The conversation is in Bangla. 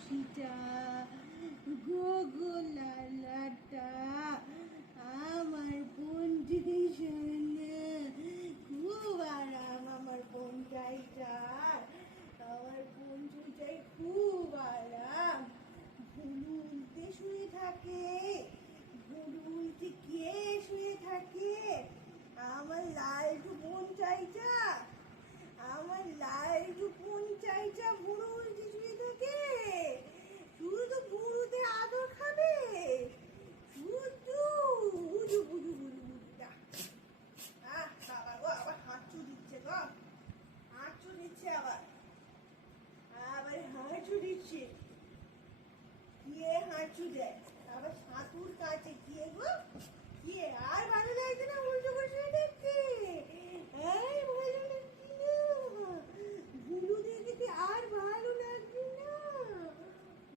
খুশিটা গোগোলালাটা আমার বোনটিকে শোনে খুব আরাম আমার বোনটাইটার আমার বোনটাই খুব আরাম ভুলু উল্টে শুয়ে থাকে ভুলু উল্টে কে শুয়ে থাকে আমার লালটু বোনটাইটা আমার লালটু বোনটাইটা ভুলু উল্টে শুয়ে থাকে শুধু তো বুড়ুদের আদর খাবে শুধু বুঝু বুঝু বুঝু বুঝুটা বাবা গো আবার হাঁচু দিচ্ছে গো হাঁচু দিচ্ছে আবার আবার হাঁচু দিচ্ছে কে হাঁচু দেয় আবার সাঁতুর কাছে কে গো কে আর ভালো লাগছে না উল্টো করে শুয়ে